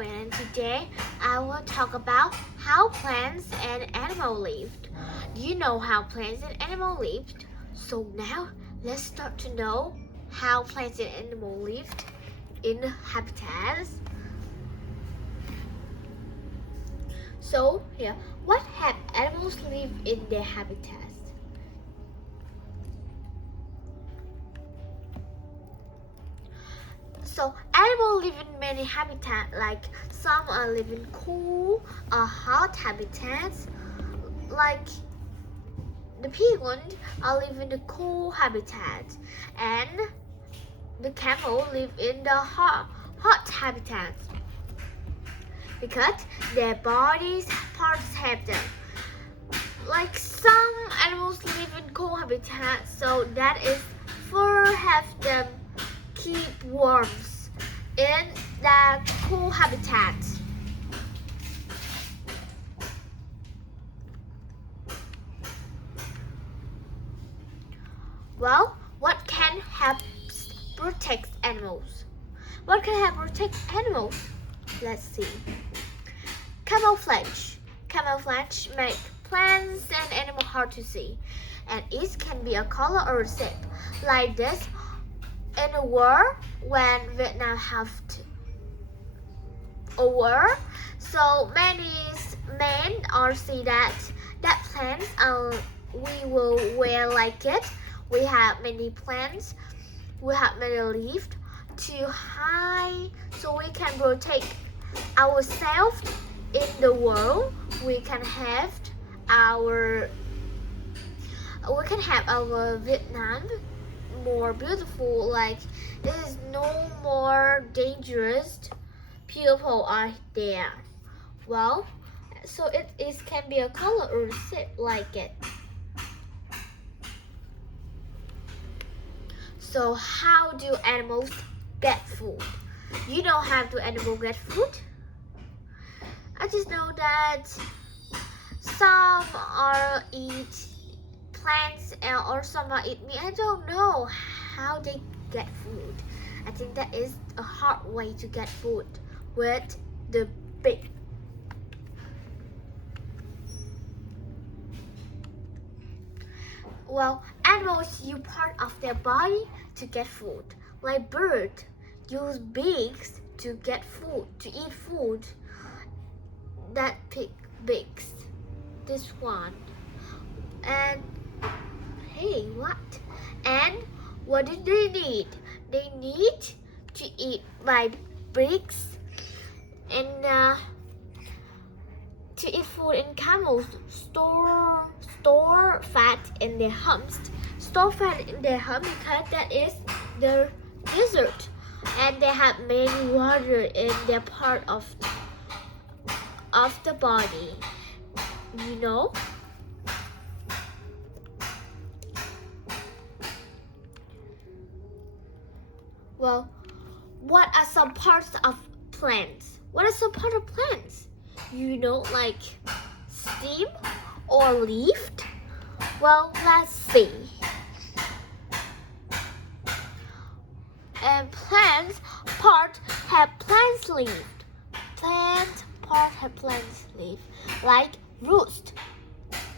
and today I will talk about how plants and animals lived. Do you know how plants and animals lived? So now let's start to know how plants and animals lived in habitats. So here, what have animals live in their habitats? So animals live in many habitats, like some are live in cool or hot habitats, like the penguin are live in the cool habitat, and the camel live in the hot habitat because their bodies parts have them. Like some animals live in cool habitat, so that is fur have them keep warmth in the cool habitat. Well, what can help protect animals? What can help protect animals? Let's see. Camouflage. Camouflage make plants and animals hard to see, and it can be a color or a shape. Like this, in a war when Vietnam have a war, so many men are see that plants we will wear like it. We have many plants, we have many leaves to hide, so we can protect ourselves in the world. We can have our Vietnam more beautiful, like there is no more dangerous people are there. Well, so it can be a color or shape like it. So how do animals get food? You know how do animals get food? I just know that some are eat plants or some are eat meat. I don't know how they get food. I think that is a hard way to get food with the beak. Well, animals use part of their body to get food. Like birds use beaks to get food, to eat food. That pig beaks. This one. And hey, what? And what do they need? They need to eat by beaks and to eat food. In camels store fat in their humps. Store fat in their humps because that is their desert, and they have many water in their part of the body. You know. Well, what are some parts of plants? What are some parts of plants? You know, like stem or leaf? Well, let's see. And plants part have plants leaf. Plant part have plants leaf, like roots.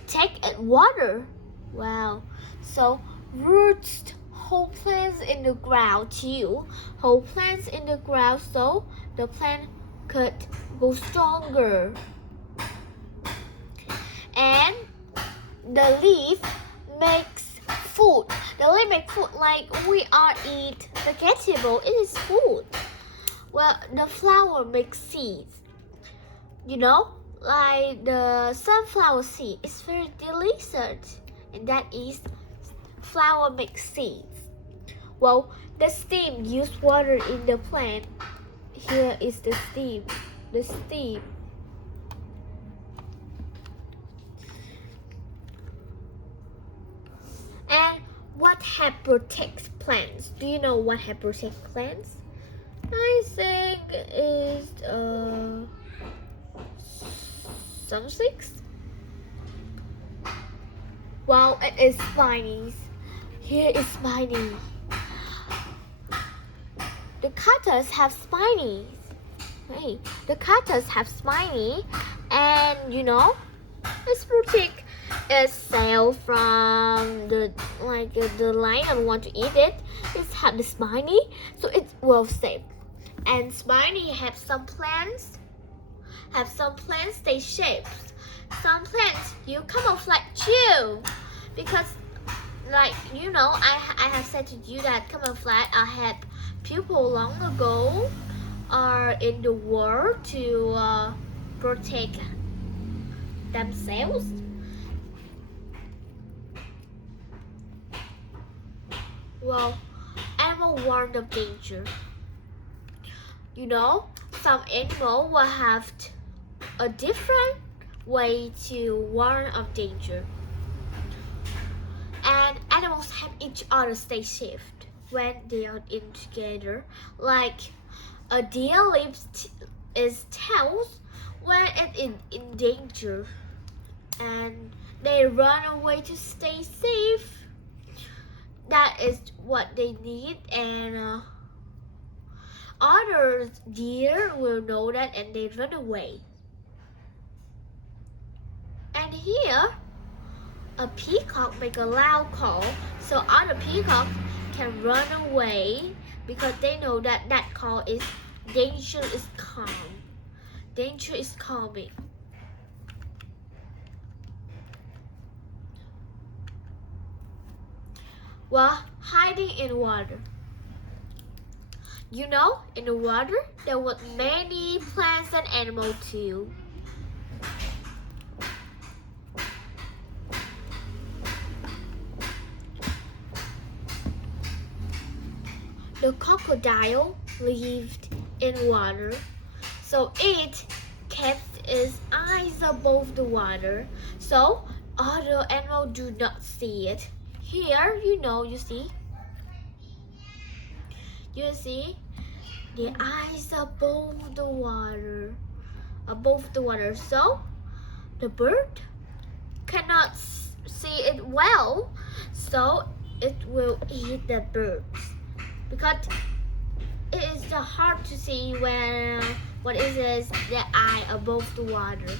Take and water. Wow. So roots hold plants in the ground too. Hold plants in the ground so the plant could go stronger. And the leaf makes food. The leaf makes food like we are eat vegetable. It is food. Well, the flower makes seeds. You know, like the sunflower seed. It's very delicious, and that is flower makes seeds. Well, the stem use water in the plant. Here is the stem. The stem. And what help protects plants? Do you know what help protect plants? I think is something. Well, it is spiny. Here is spiny. The cactus have spines. Hey, the cactus have spiny, and it's protect itself from the lion want to eat it. It's have the spiny, so it will save. And spiny have some plants. They shapes. Some plants you camouflage too, because I have said to you that camouflage I had people long ago are in the world to protect themselves. Well, animal warned of danger. Some animal will have a different way to warn of danger. And animals help each other stay safe when they are in together. Like a deer leaves its tails when it is in danger, and they run away to stay safe. That is what they need, and other deer will know that and they run away. And here, a peacock make a loud call, so other peacock can run away because they know that call is danger is calm. Danger is coming. Well, hiding in water. In the water, there were many plants and animals too. The crocodile lived in water, so it kept its eyes above the water, so other animals do not see it. Here, you see the eyes above the water, so the bird cannot see it well, so it will eat the birds because it is hard to see when what is the eye above the water.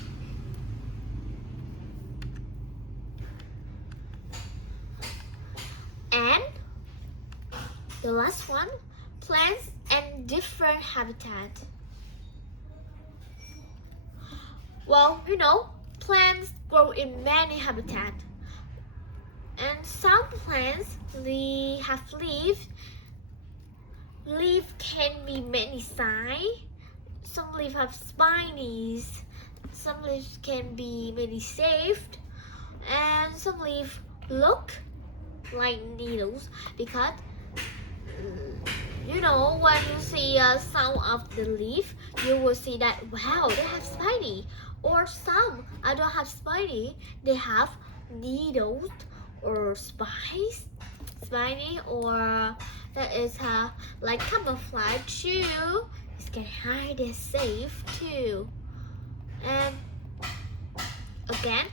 And the last one, plants and different habitat. Well, plants grow in many habitats, and some plants have leaves. Leaf can be many sizes. Some leaves have spines. Some leaves can be many shaped, and some leaves look like needles because when you see some of the leaf, you will see that wow, they have spiny, or some I don't have spiny, they have needles or spiny, or that is like camouflage too. It can hide it safe too. And again,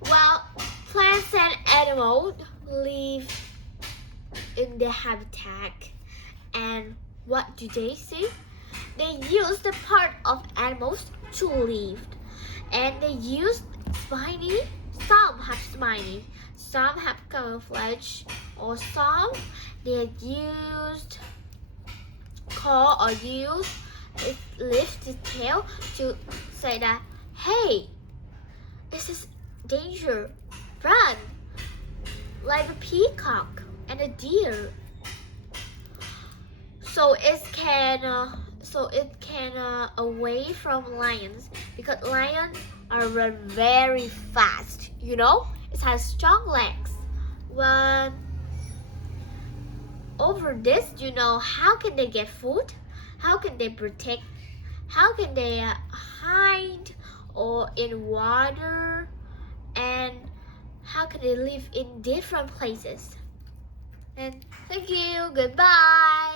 well, plants and animals live in their habitat, and what do they see? They use the part of animals to live, and they use spiny. Some have spiny, some have camouflage, or some they used call or use it lift the tail to say that, hey, this is danger, run, like a peacock and a deer. So it can away from lions, because lions are run very fast. It has strong legs. But over this, how can they get food? How can they protect? How can they hide or in water? And how can they live in different places? And thank you. Goodbye.